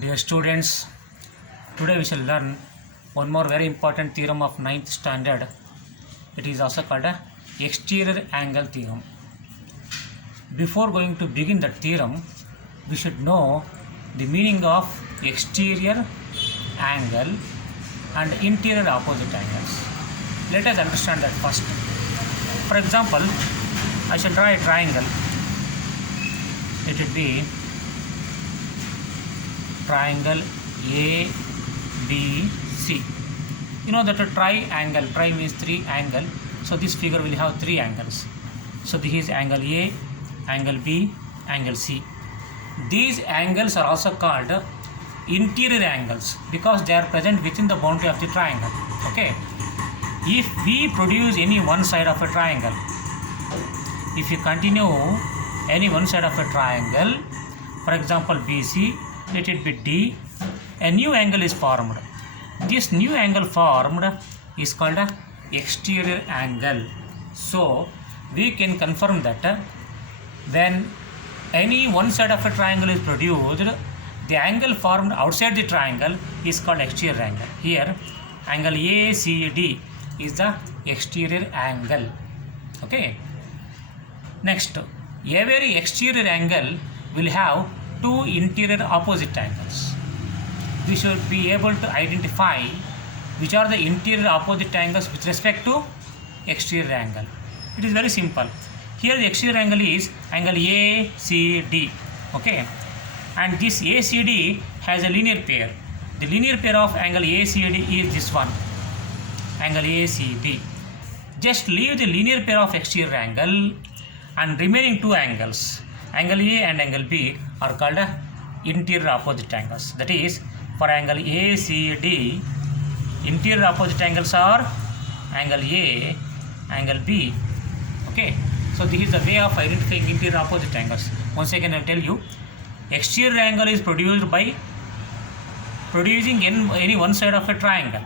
Dear students, today we shall learn one more very important theorem of 9th standard. It is also called a exterior angle theorem. Before going to begin that theorem, we should know the meaning of exterior angle and interior opposite angles. Let us understand that first. For example, I shall draw a triangle. It would be triangle ABC. You know that a triangle, tri means three angle. So this figure will have three angles. So this is angle A, angle B, angle C. These angles are also called interior angles because they are present within the boundary of the triangle. Okay. If we produce any one side of a triangle, if you continue any one side of a triangle, for example BC, let it be D, a new angle is formed. This new angle formed is called a exterior angle. So we can confirm that when any one side of a triangle is produced, the angle formed outside the triangle is called exterior angle. Here angle ACD is the exterior angle. Okay. Next, every exterior angle will have two interior opposite angles. We should be able to identify which are the interior opposite angles with respect to exterior angle. It is very simple. Here the exterior angle is angle ACD. Okay, and this ACD has a linear pair. The linear pair of angle ACD is this one, angle ACB. Just leave the linear pair of exterior angle and remaining two angles, angle A and angle B, are called interior opposite angles. That is, for angle ACD, interior opposite angles are angle A, angle B. Okay, so this is the way of identifying interior opposite angles. Once again I will tell you, exterior angle is produced by producing any one side of a triangle.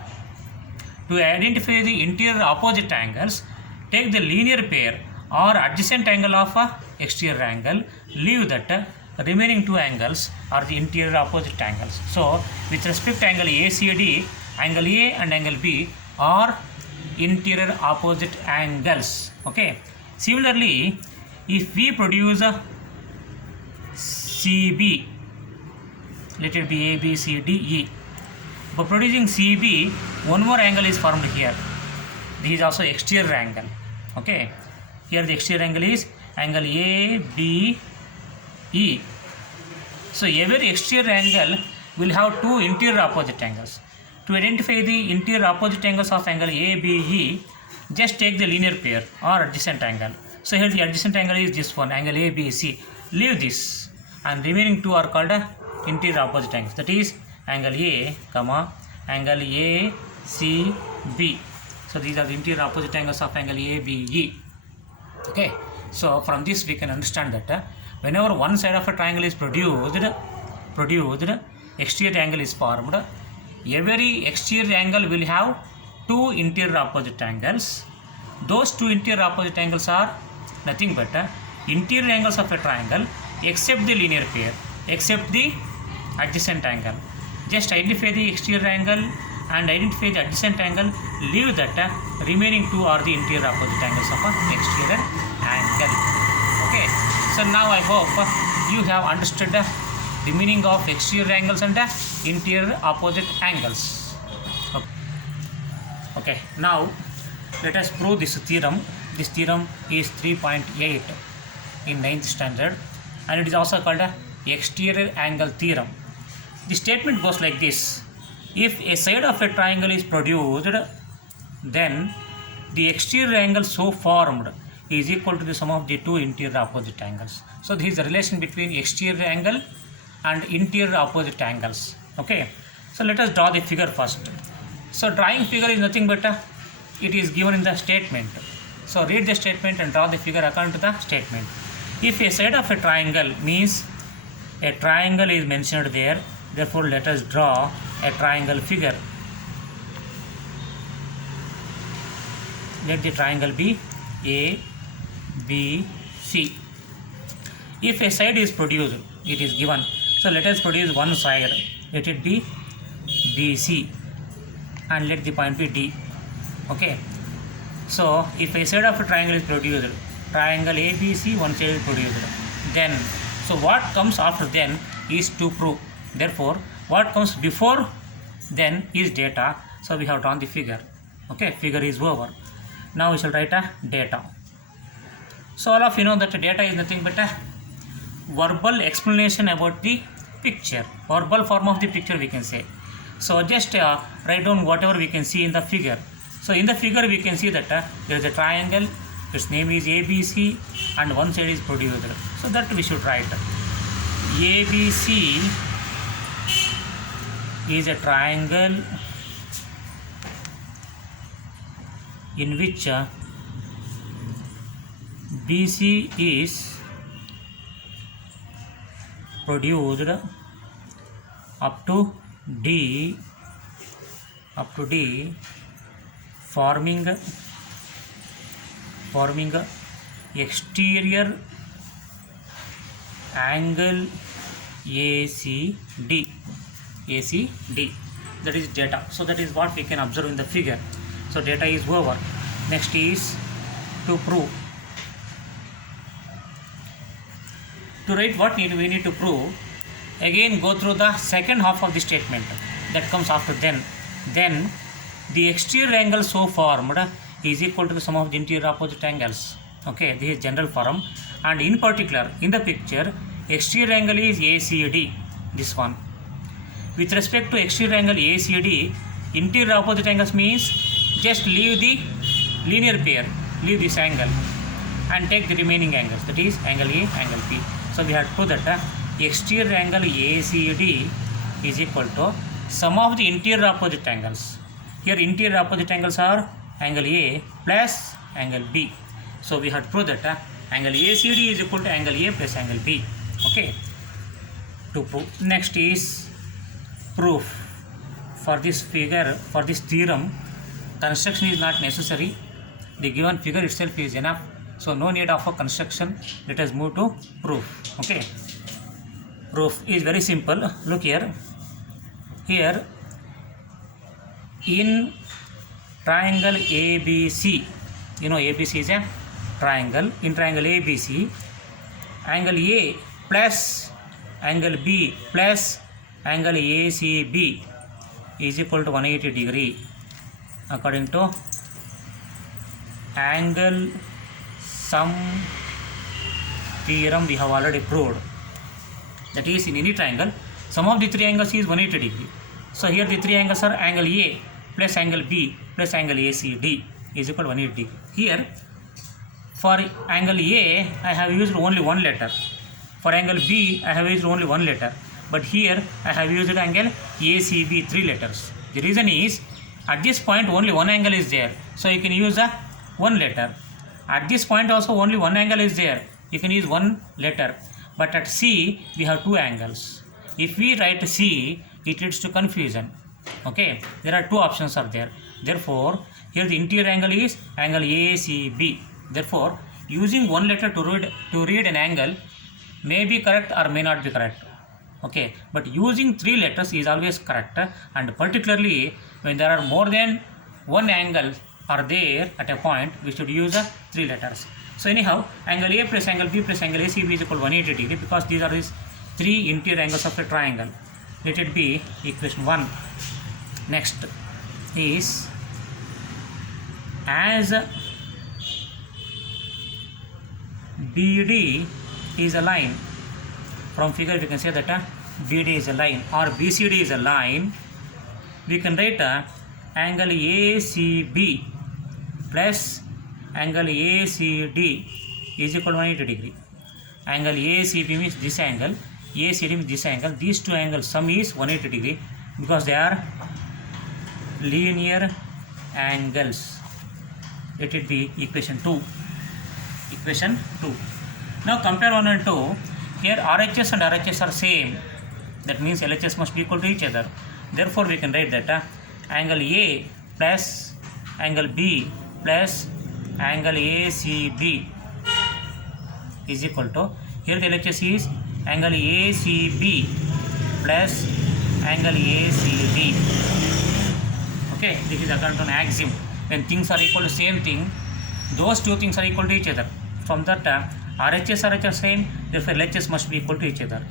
To identify the interior opposite angles, take the linear pair or adjacent angle of a exterior angle, leave that remaining two angles are the interior opposite angles. So with respect to angle ACD, angle A and angle B are interior opposite angles. Okay. Similarly, if we produce a CB, let it be A, B, C, D, E. By producing CB, one more angle is formed here. This is also exterior angle. Okay. Here the exterior angle is angle ABE. So every exterior angle will have two interior opposite angles. To identify the interior opposite angles of angle ABE, just take the linear pair or adjacent angle. So here the adjacent angle is this one, angle ABC. Leave this and remaining two are called interior opposite angles. That is angle A, angle ACB. So these are the interior opposite angles of angle ABE. Okay. So from this we can understand that whenever one side of a triangle is produced, exterior angle is formed. Every exterior angle will have two interior opposite angles. Those two interior opposite angles are nothing but interior angles of a triangle except the linear pair, except the adjacent angle. Just identify the exterior angle and identify the adjacent angle, leave that remaining two are the interior opposite angles of an exterior angle. Okay, so now I hope you have understood the meaning of exterior angles and interior opposite angles. Okay, now let us prove this theorem. This theorem is 3.8 in 9th standard and it is also called a exterior angle theorem. The statement goes like this: if a side of a triangle is produced, then the exterior angle so formed is equal to the sum of the two interior opposite angles. So this is the relation between exterior angle and interior opposite angles. Okay, so let us draw the figure first. So drawing figure is nothing but it is given in the statement. So read the statement and draw the figure according to the statement. If a side of a triangle means a triangle is mentioned there, therefore let us draw a triangle figure. Let the triangle be A, B, C. If a side is produced, it is given. So let us produce one side. Let it be BC and let the point be D. Okay. So if a side of a triangle is produced, triangle ABC, one side is produced. Then, so what comes after then is to prove. Therefore, what comes before then is data. So we have drawn the figure. Okay, figure is over. Now we shall write a data. So all of you know that data is nothing but a verbal explanation about the picture, verbal form of the picture we can say. So just write down whatever we can see in the figure. So in the figure we can see that there is a triangle, its name is ABC and one side is produced. So that we should write. ABC is a triangle in which BC is produced up to D forming exterior angle ACD. That is data. So that is what we can observe in the figure. So data is over. Next is to prove. To write what we need to prove, again go through the second half of the statement that comes after then. Then the exterior angle so formed is equal to the sum of the interior opposite angles. Okay, this is general form, and in particular in the picture exterior angle is ACD, this one. With respect to exterior angle ACD, interior opposite angles means just leave the linear pair, leave this angle and take the remaining angles, that is angle A, angle B. So we have to prove that exterior angle ACD is equal to sum of the interior opposite angles. Here interior opposite angles are angle A plus angle B. So we have to prove that angle ACD is equal to angle A plus angle B. Okay. To prove. Next is proof. For this figure, for this theorem, construction is not necessary. The given figure itself is enough. So no need of a construction. Let us move to proof. Okay. Proof is very simple. Look here. Here in triangle ABC, you know ABC is a triangle. In triangle ABC, angle A plus angle B plus angle ACB is equal to 180 degree according to angle sum theorem we have already proved. That is, in any triangle, sum of the three angles is 180 degree. So here the three angles are angle A plus angle B plus angle ACD is equal to 180 degree. Here for angle A I have used only one letter. For angle B I have used only one letter. But here I have used angle ACB, three letters. The reason is at this point only one angle is there. So you can use a one letter. At this point also only one angle is there. You can use one letter. But at C we have two angles. If we write C, it leads to confusion. Okay, there are two options are there. Therefore, here the interior angle is angle ACB. Therefore, using one letter to read an angle may be correct or may not be correct. Okay, but using three letters is always correct, and particularly when there are more than one angle are there at a point, we should use three letters. So anyhow, angle A plus angle B plus angle ACB is equal to 180 degree because these are these three interior angles of a triangle. Let it be equation 1. Next is as BD is a line. From figure we can say that BD is a line or BCD is a line. We can write angle ACB plus angle ACD is equal to 180 degree. Angle ACB means this angle, ACD means this angle. These two angles sum is 180 degree because they are linear angles. Let it be equation 2. Equation 2. Now compare 1 and 2. Here RHS and RHS are same. That means LHS must be equal to each other. Therefore we can write that angle A plus angle B plus angle ACB is equal to, here the LHS is angle ACB plus angle ACD. Okay, this is according to an axiom. When things are equal to same thing, those two things are equal to each other. From that RHS are same, therefore LHS must be equal to each other.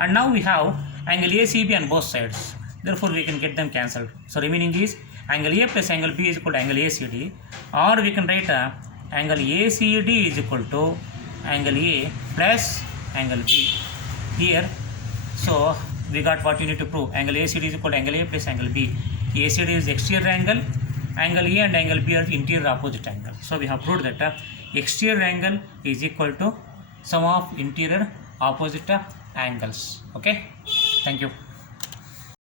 And now we have angle ACB on both sides. Therefore we can get them cancelled. So remaining is angle A plus angle B is equal to angle ACD, or we can write angle ACD is equal to angle A plus angle B. Here, so we got what you need to prove. Angle ACD is equal to angle A plus angle B. ACD is exterior angle, angle A and angle B are interior opposite angle. So we have proved that exterior angle is equal to sum of interior opposite angles. Okay, thank you.